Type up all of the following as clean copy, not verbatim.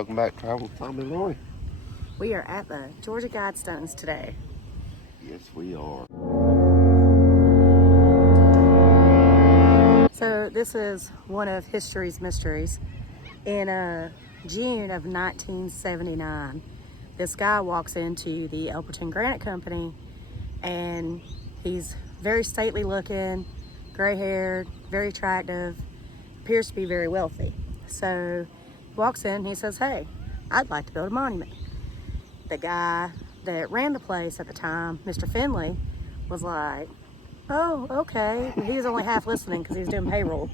welcome back to Travel with Tommy and Roy. We are at the Georgia Guidestones today. Yes, we are. So this is one of history's mysteries. In June of 1979, this guy walks into the Elberton Granite Company, and he's very stately looking, gray haired, very attractive, appears to be very wealthy. So he walks in and he says, "Hey, I'd like to build a monument." The guy that ran the place at the time, Mr. Finley, was like, "Oh, okay." He was only half listening because he was doing payroll.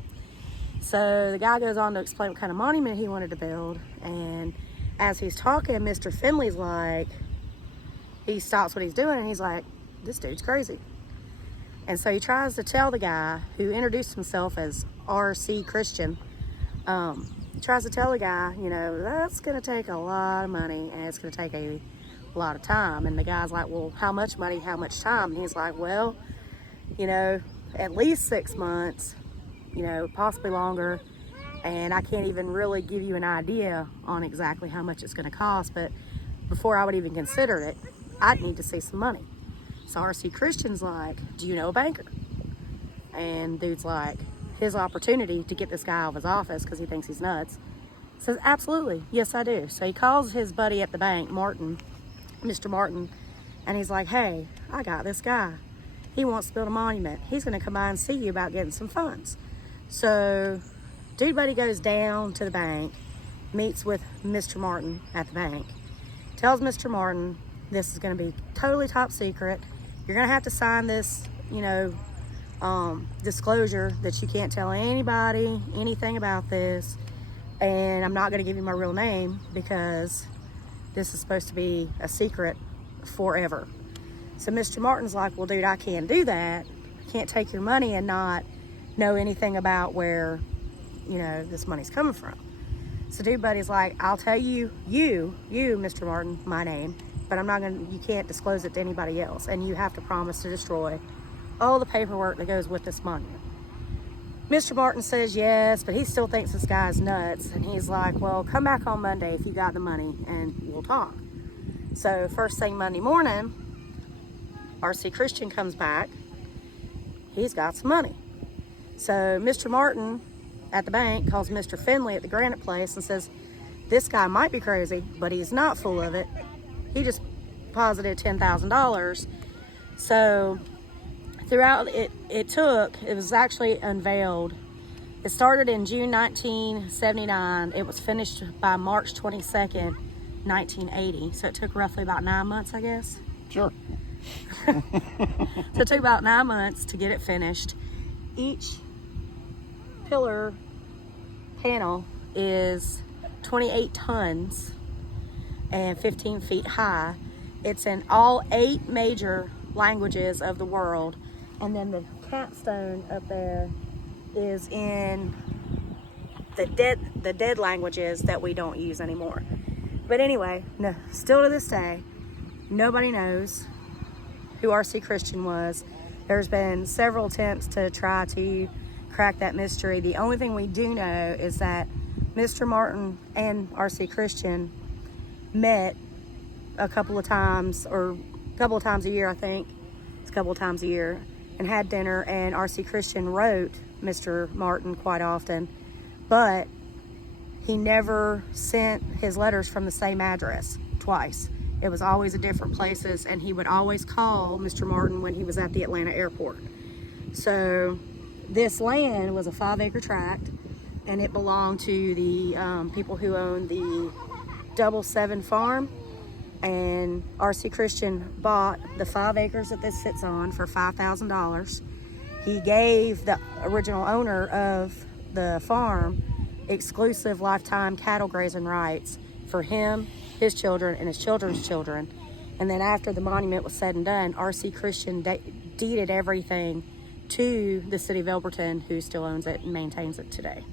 So the guy goes on to explain what kind of monument he wanted to build. And as he's talking, Mr. Finley's like, he stops what he's doing and he's like, "This dude's crazy." And so he tries to tell the guy, who introduced himself as R.C. Christian, he tries to tell the guy, that's going to take a lot of money and it's going to take a lot of time. And the guy's like, "Well, how much money, how much time?" And he's like, "Well, at least 6 months, possibly longer. And I can't even really give you an idea on exactly how much it's going to cost. But before I would even consider it, I'd need to see some money." So R.C. Christian's like, "Do you know a banker?" And dude's like, his opportunity to get this guy out of his office because he thinks he's nuts, says, "Absolutely, yes I do." So he calls his buddy at the bank, Mr. Martin, and he's like, "Hey, I got this guy. He wants to build a monument. He's going to come by and see you about getting some funds." So dude buddy goes down to the bank, meets with Mr. Martin at the bank, tells Mr. Martin this is going to be totally top secret. You're going to have to sign this, disclosure that you can't tell anybody anything about this, and I'm not going to give you my real name because this is supposed to be a secret forever. So Mr. Martin's like, "Well, dude, I can't do that. I can't take your money and not know anything about where, this money's coming from." So dude buddy's like, "I'll tell you, Mr. Martin, my name, but you can't disclose it to anybody else, and you have to promise to destroy all the paperwork that goes with this monument." Mr. Martin says yes, but he still thinks this guy's nuts, and he's like, "Well, come back on Monday if you got the money and we'll talk." So first thing Monday morning, R.C. Christian comes back. He's got some money. So Mr. Martin at the bank calls Mr. Finley at the granite place and says, "This guy might be crazy, but he's not full of it. He just posited $10,000. So throughout it was actually unveiled. It started in June 1979. It was finished by March 22nd, 1980. So it took roughly about 9 months, I guess. Sure. So it took about 9 months to get it finished. Each pillar panel is 28 tons and 15 feet high. It's in all 8 major languages of the world. And then the capstone up there is in the dead languages that we don't use anymore. But anyway, no, still to this day, nobody knows who R.C. Christian was. There's been several attempts to try to crack that mystery. The only thing we do know is that Mr. Martin and R.C. Christian met a couple of times a year, I think. It's a couple of times a year, and had dinner, and R.C. Christian wrote Mr. Martin quite often, but he never sent his letters from the same address twice. It was always at different places, and he would always call Mr. Martin when he was at the Atlanta airport. So this land was a 5-acre tract, and it belonged to the people who owned the 7 farm. And R.C. Christian bought the 5 acres that this sits on for $5,000. He gave the original owner of the farm exclusive lifetime cattle grazing rights for him, his children, and his children's children. And then after the monument was said and done, R.C. Christian deeded everything to the city of Elberton, who still owns it and maintains it today.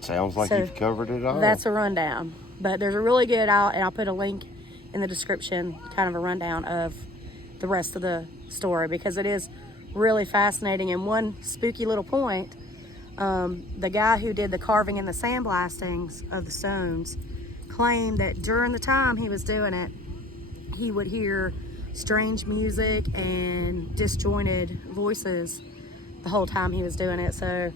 Sounds like you've covered it all. That's a rundown. But there's a really good, and I'll put a link in the description, kind of a rundown of the rest of the story, because it is really fascinating. And one spooky little point, the guy who did the carving and the sandblastings of the stones claimed that during the time he was doing it, he would hear strange music and disjointed voices the whole time he was doing it. So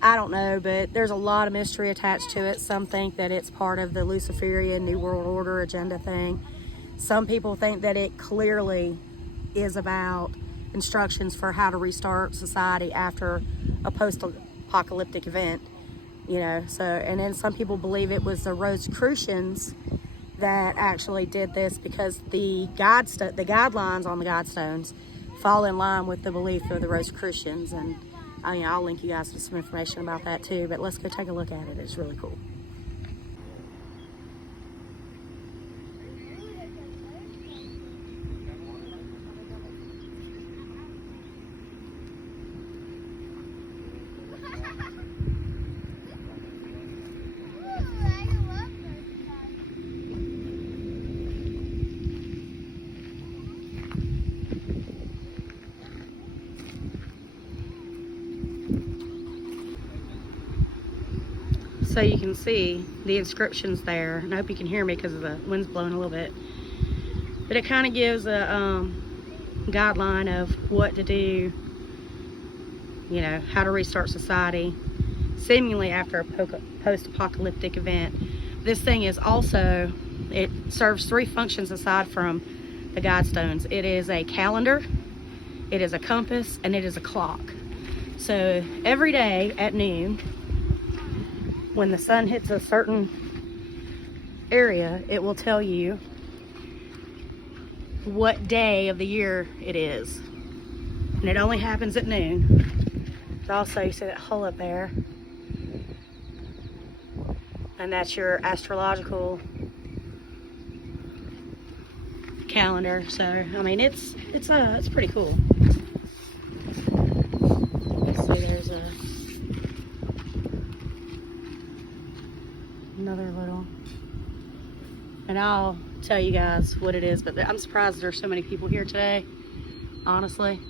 I don't know, but there's a lot of mystery attached to it. Some think that it's part of the Luciferian New World Order agenda thing. Some people think that it clearly is about instructions for how to restart society after a post-apocalyptic event, you know. So, and then some people believe it was the Rosicrucians that actually did this because the guidelines on the Guidestones fall in line with the belief of the Rosicrucians. And I'll link you guys to some information about that too, but let's go take a look at it. It's really cool. So you can see the inscriptions there, and I hope you can hear me because the wind's blowing a little bit. But it kind of gives a guideline of what to do, you know, how to restart society, seemingly after a post-apocalyptic event. This thing is also, it serves three functions aside from the Guidestones. It is a calendar, it is a compass, and it is a clock. So every day at noon, when the sun hits a certain area, it will tell you what day of the year it is. And it only happens at noon. Also, you see that hole up there. And that's your astrological calendar. So, I mean, it's pretty cool. Let's see, there's another little, and I'll tell you guys what it is, but I'm surprised there's so many people here today, honestly,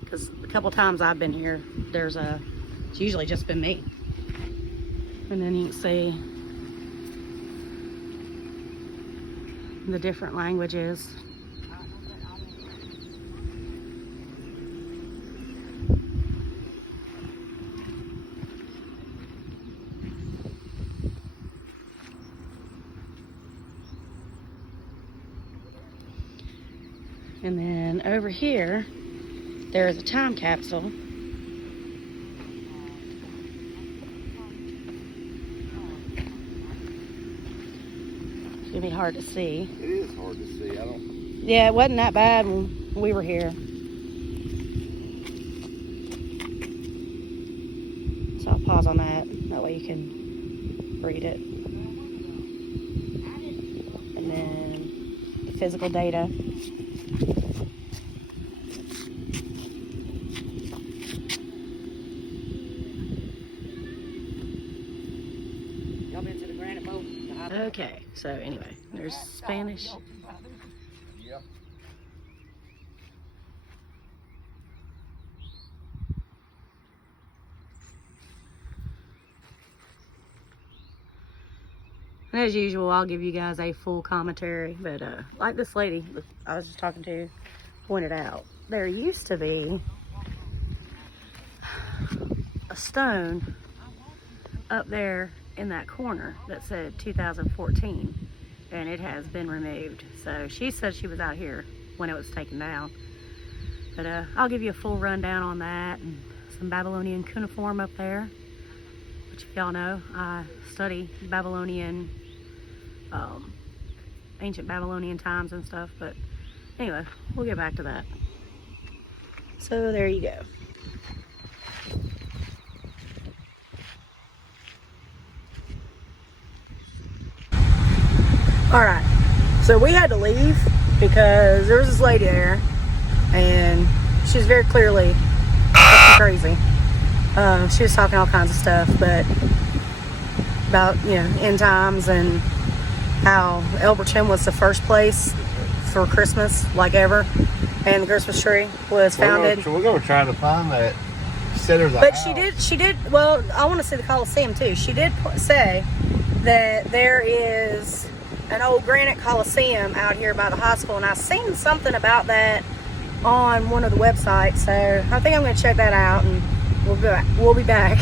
because a couple times I've been here, it's usually just been me. And then you can see the different languages. And then over here, there is a time capsule. It's gonna be hard to see. It is hard to see. Yeah, it wasn't that bad when we were here. So I'll pause on that. That way you can read it. And then the physical data. Okay, so anyway, there's Spanish. Yeah. And as usual, I'll give you guys a full commentary, but like this lady I was just talking to pointed out, there used to be a stone up there in that corner that said 2014, and it has been removed. So she said she was out here when it was taken down, but I'll give you a full rundown on that, and some Babylonian cuneiform up there, which, if y'all know, I study Babylonian, ancient Babylonian times and stuff. But anyway, we'll get back to that. So there you go. All right, so we had to leave because there was this lady there, and she was very clearly crazy. She was talking all kinds of stuff, but about, you know, end times and how Elberton was the first place for Christmas, like ever, and the Christmas tree was founded. We're going to try to find that. She said there's a But house. she did. Well, I want to see the Coliseum too. She did say that there is an old granite coliseum out here by the hospital, and I've seen something about that on one of the websites, so I think I'm going to check that out, and we'll be back.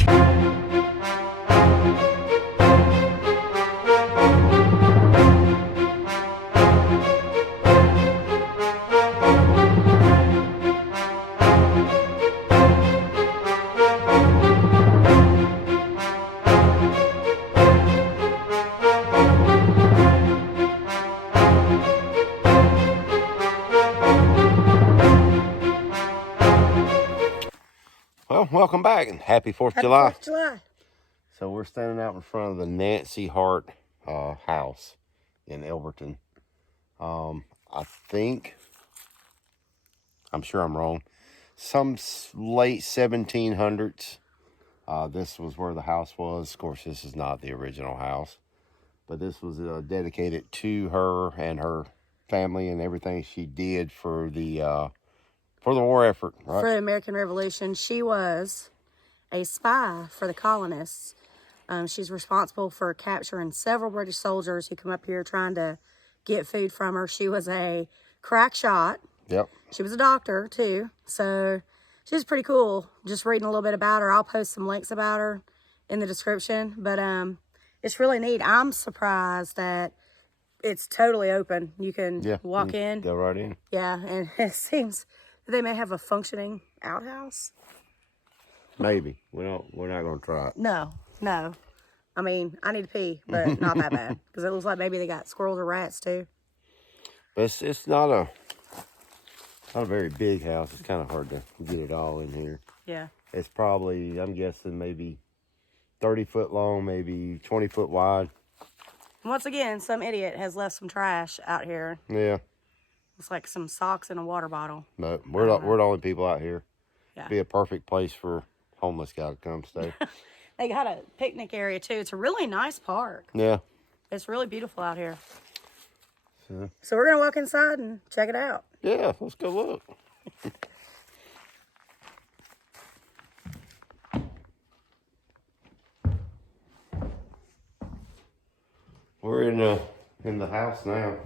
Well, welcome back and happy 4th of Happy July. 4th of July. So we're standing out in front of the Nancy Hart house in Elberton. I think, I'm sure I'm wrong, some late 1700s. This was where the house was. Of course, this is not the original house, but this was dedicated to her and her family and everything she did for the war effort, right? For the American Revolution. She was a spy for the colonists. She's responsible for capturing several British soldiers who come up here trying to get food from her. She was a crack shot. Yep. She was a doctor, too. So she's pretty cool. Just reading a little bit about her. I'll post some links about her in the description. But it's really neat. I'm surprised that it's totally open. You can walk in. Go right in. Yeah, and it seems that they may have a functioning outhouse. Maybe. We're not going to try it. No. I mean, I need to pee, but not that bad. Because it looks like maybe they got squirrels or rats, too. But it's not a very big house. It's kind of hard to get it all in here. Yeah. It's probably, I'm guessing, maybe 30 foot long, maybe 20 foot wide. Once again, some idiot has left some trash out here. Yeah. It's like some socks and a water bottle. No, we're the only people out here. Yeah. It'd be a perfect place for a homeless guy to come stay. They got a picnic area, too. It's a really nice park. Yeah. It's really beautiful out here. So we're going to walk inside and check it out. Yeah, let's go look. We're in the house now.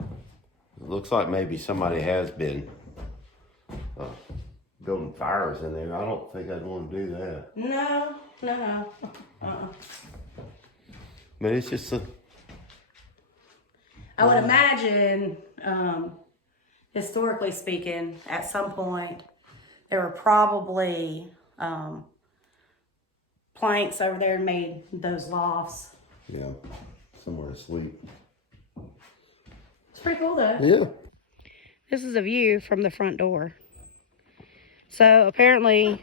It looks like maybe somebody has been building fires in there. I don't think I'd want to do that. No. But it's just I would imagine, historically speaking, at some point, there were probably planks over there and made those lofts. yeah, somewhere to sleep. It's pretty cool, though. Yeah. This is a view from the front door. So apparently,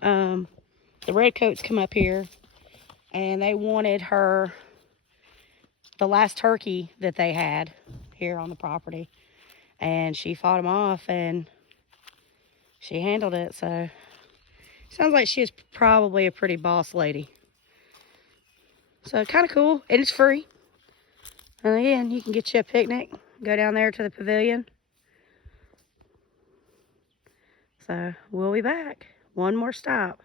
the redcoats come up here, and they wanted the last turkey that they had here on the property, and she fought them off, and she handled it. So sounds like she's probably a pretty boss lady. So kind of cool, and it's free. And again, you can get you a picnic, go down there to the pavilion. So we'll be back. One more stop.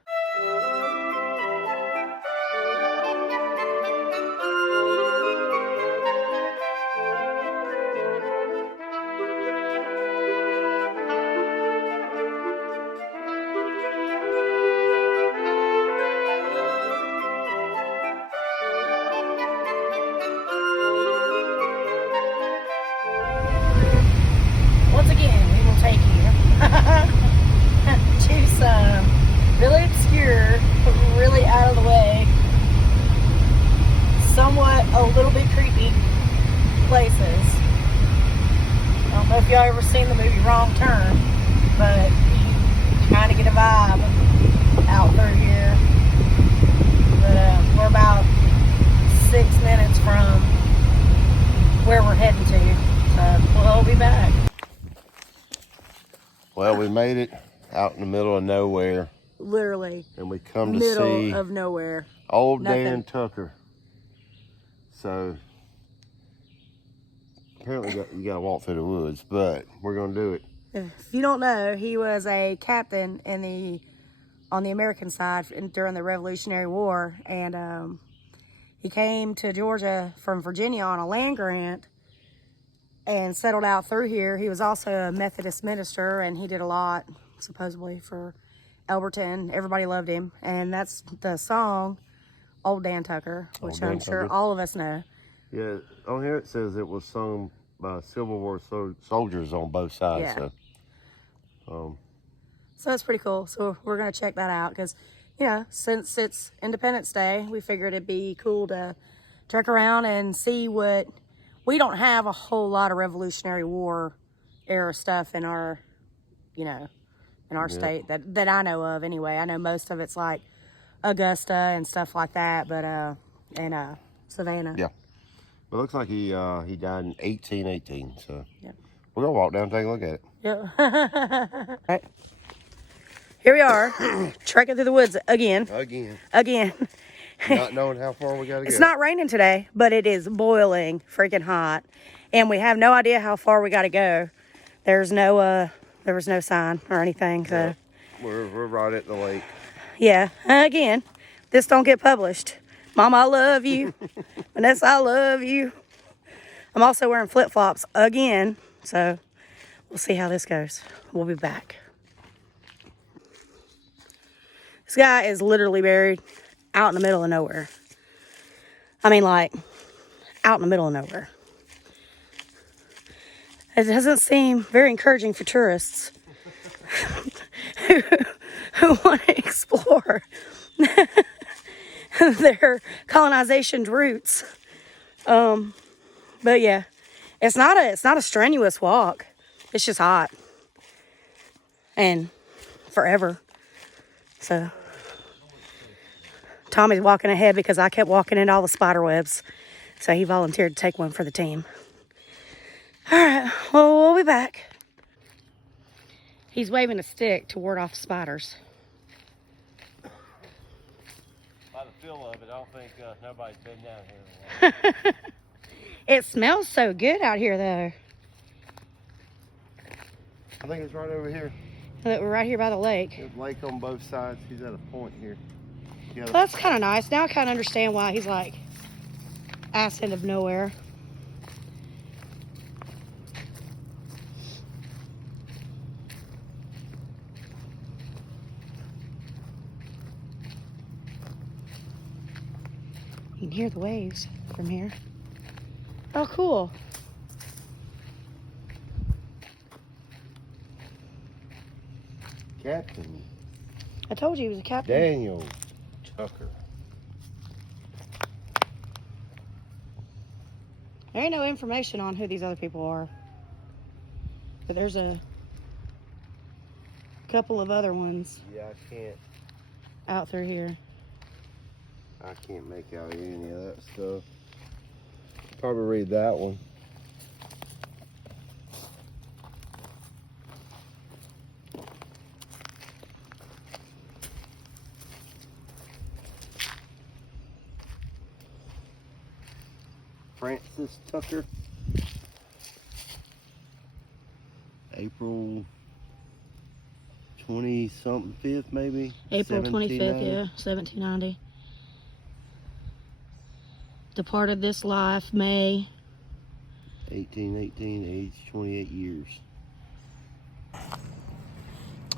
Once again, we will take you to some really obscure, really out of the way, somewhat a little bit creepy places. I don't know if y'all ever seen the movie Wrong Turn, but you kind of get a vibe out through here. But we're about 6 minutes from where we're heading to, so we'll be back. Well, we made it out in the middle of nowhere. Literally. And we come to middle see of nowhere. old Nothing. Dan Tucker. So apparently you got to walk through the woods, but we're going to do it. If you don't know, he was a captain on the American side during the Revolutionary War, and He came to Georgia from Virginia on a land grant and settled out through here. He was also a Methodist minister, and he did a lot, supposedly, for Elberton. Everybody loved him. And that's the song, Old Dan Tucker, which I'm sure all of us know. Yeah, on here it says it was sung by Civil War soldiers on both sides. Yeah. So that's pretty cool. So we're going to check that out because, since it's Independence Day, we figured it'd be cool to trek around and see what... We don't have a whole lot of Revolutionary War era stuff in our, in our state that I know of anyway. I know most of it's like Augusta and stuff like that, but and Savannah. Yeah. It looks like he died in 1818. So yeah. We're gonna walk down and take a look at it. Yeah. Right. Here we are, trekking through the woods again. Again. Not knowing how far we gotta go. It's not raining today, but it is boiling freaking hot, and we have no idea how far we got to go. There was no sign or anything. So we're right at the lake. Yeah. Again, this don't get published. Mama, I love you. Vanessa, I love you. I'm also wearing flip-flops again, so we'll see how this goes. We'll be back. This guy is literally buried out in the middle of nowhere. I mean, like, out in the middle of nowhere. It doesn't seem very encouraging for tourists who want to explore their colonization roots. But yeah, it's not a strenuous walk. It's just hot and forever. So Tommy's walking ahead because I kept walking into all the spider webs. So he volunteered to take one for the team. All right, well, we'll be back. He's waving a stick to ward off spiders. By the feel of it, I don't think nobody's been down here. It smells so good out here, though. I think it's right over here. Look, we're right here by the lake. There's a lake on both sides. He's at a point here. Well, that's kind of nice. Now I kind of understand why he's like ass end of nowhere. You can hear the waves from here. Oh, cool. Captain I told you he was a captain. Daniel Tucker. There ain't no information on who these other people are. But there's a couple of other ones Yeah, I can't. out through here. I can't make out any of that stuff. Probably read that one. Francis Tucker. April 20-something 5th, maybe? April 25th, 1790. yeah, 1790. Departed this life May 1818, age 28 years.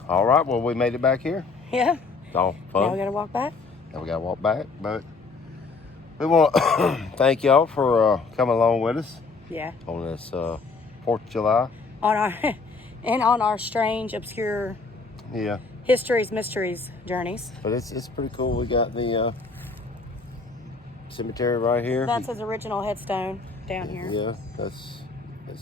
All right, well, we made it back here. Yeah. It's all fun. Now we gotta walk back. Now we gotta walk back, but we want to thank y'all for coming along with us. Yeah. On this 4th of July. On our strange, obscure histories, mysteries journeys. But it's pretty cool. We got the cemetery right here. That's his original headstone down here. Yeah, that's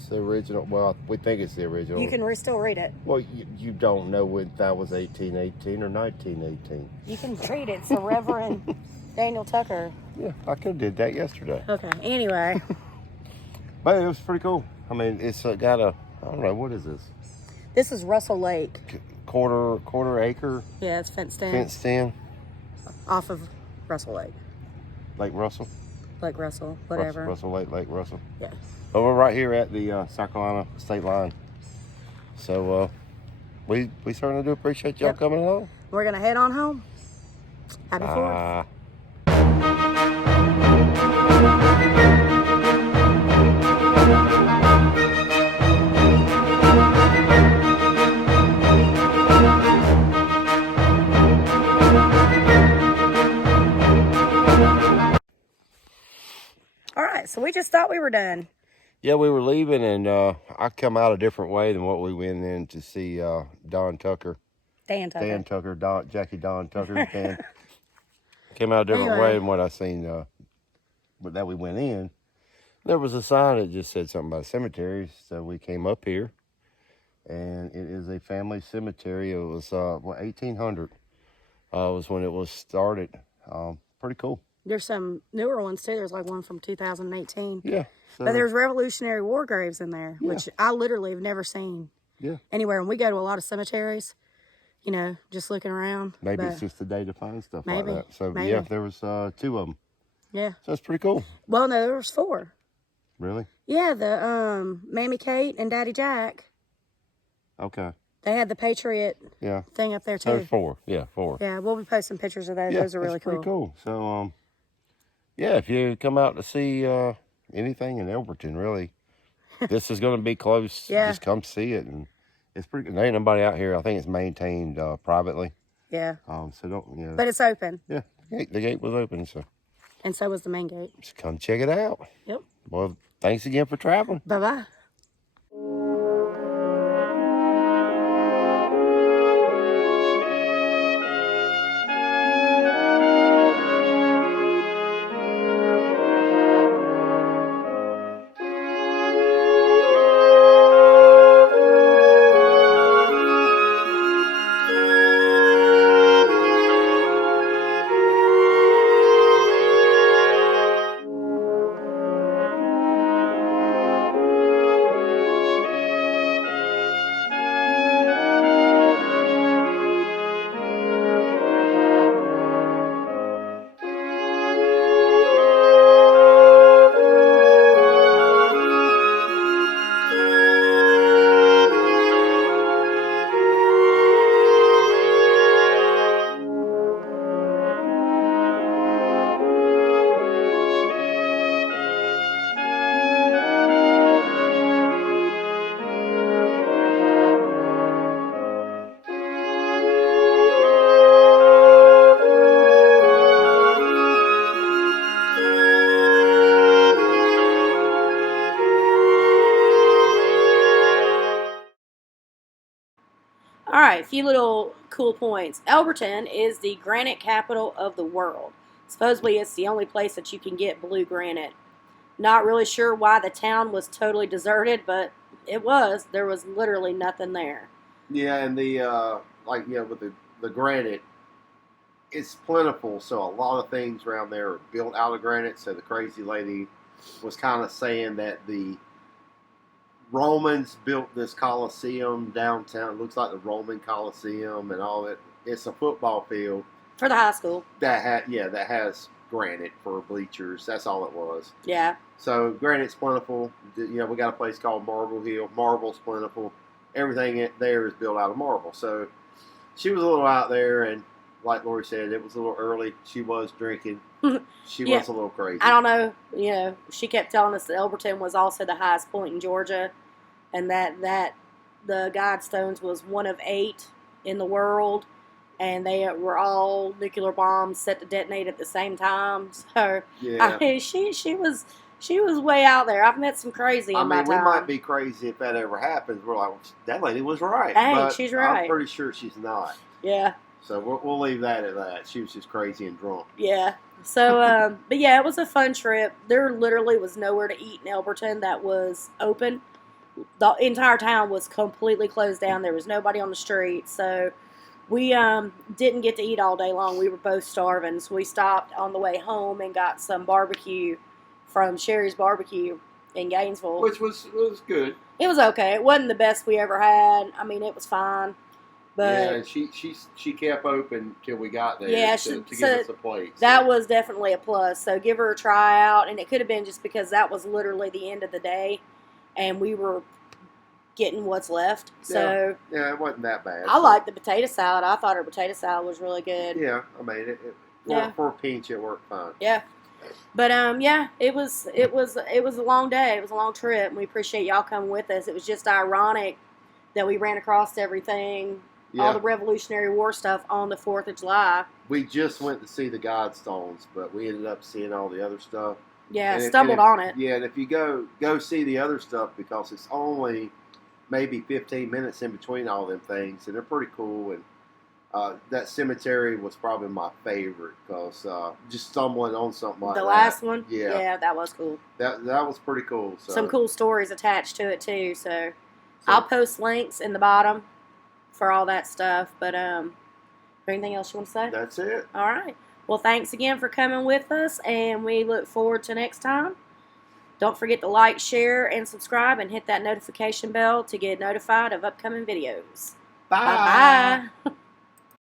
the original. Well, we think it's the original. You can still read it. Well, you don't know when that was 1818 or 1918. You can read it. It's the Reverend Daniel Tucker. Yeah, I could have did that yesterday. Okay. Anyway. But it was pretty cool. I mean, it's got a, I don't know, what is this? This is Russell Lake. Quarter acre. Yeah, it's fenced in. Fenced in. Off of Russell Lake. Lake Russell. Lake Russell, whatever. Russell Lake, Lake Russell. Yeah. But we're right here at the South Carolina state line. So we certainly do appreciate y'all coming along. We're gonna head on home. Happy 4th. All right, so we just thought we were done. Yeah, we were leaving, and I come out a different way than what we went in to see Don Tucker. Dan Tucker. Dan Tucker, Jackie Don Tucker. Dan came out a different way than what I seen that we went in. There was a sign that just said something about cemeteries, so we came up here, and it is a family cemetery. It was 1800 was when it was started. Pretty cool. There's some newer ones too. There's like one from 2018. Yeah. So, but there's Revolutionary War graves in there, which I literally have never seen anywhere. And we go to a lot of cemeteries, you know, just looking around. Maybe it's just the day to find stuff like that. So, yeah, there was 2 of them. Yeah. So that's pretty cool. Well, no, there was 4. Really? Yeah, the Mammy Kate and Daddy Jack. Okay. They had the Patriot thing up there too. There's 4. Yeah, 4. Yeah, we'll be posting pictures of those. Yeah, those are really cool. Pretty cool. So, yeah, if you come out to see anything in Elberton, really, this is going to be close. Yeah. Just come see it, and it's pretty. There ain't nobody out here. I think it's maintained privately. Yeah. So don't. You know, but it's open. Yeah, the gate was open, so. And so was the main gate. Just come check it out. Yep. Well, thanks again for traveling. Bye-bye. All right, a few little cool points. Elberton is the granite capital of the world. Supposedly, it's the only place that you can get blue granite. Not really sure why the town was totally deserted, but it was. There was literally nothing there. Yeah, and the with the granite, it's plentiful. So a lot of things around there are built out of granite. So the crazy lady was kind of saying that the Romans built this Colosseum downtown. It looks like the Roman Colosseum and all that. It's a football field for the high school that has granite for bleachers. That's all it was. Yeah. So granite's plentiful. You know, we got a place called Marble Hill. Marble's plentiful. Everything there is built out of marble. So she was a little out there, and like Lori said, it was a little early. She was drinking. She was a little crazy. I don't know. You know, she kept telling us that Elberton was also the highest point in Georgia, and that the Guidestones was one of 8 in the world, and they were all nuclear bombs set to detonate at the same time. So I mean, she was way out there. I've met some crazy in my time. We might be crazy if that ever happens. We're like, well, that lady was right. Hey, but she's right. I'm pretty sure she's not. Yeah. So we'll leave that at that. She was just crazy and drunk. Yeah. So, but yeah, it was a fun trip. There literally was nowhere to eat in Elberton that was open. The entire town was completely closed down. There was nobody on the street. So we didn't get to eat all day long. We were both starving. So we stopped on the way home and got some barbecue from Sherry's Barbecue in Gainesville. Which was good. It was okay. It wasn't the best we ever had. I mean, it was fine. But yeah, she kept open till we got there to give us a plate. So. That was definitely a plus. So give her a try out. And it could have been just because that was literally the end of the day. And we were getting what's left. So yeah, it wasn't that bad. I liked the potato salad. I thought her potato salad was really good. Yeah, I mean, for a pinch, it worked fine. Yeah. But yeah, it was a long day. It was a long trip, and we appreciate y'all coming with us. It was just ironic that we ran across everything, all the Yeah, Revolutionary War stuff on the 4th of July. we just went to see the Guidestones, but we ended up seeing all the other stuff. Yeah, And stumbled on it. yeah, and if you go see the other stuff, because it's only maybe 15 minutes in between all them things, and they're pretty cool. And that cemetery was probably my favorite because just stumbling on something like The that. last one, Yeah, that was cool. that was pretty cool. So, Some cool stories attached to it too. So I'll post links in the bottom for all that stuff. But anything else you want to say? That's it. All right. Well, thanks again for coming with us, and we look forward to next time. Don't forget to like, share, and subscribe, and hit that notification bell to get notified of upcoming videos. Bye. Bye-bye.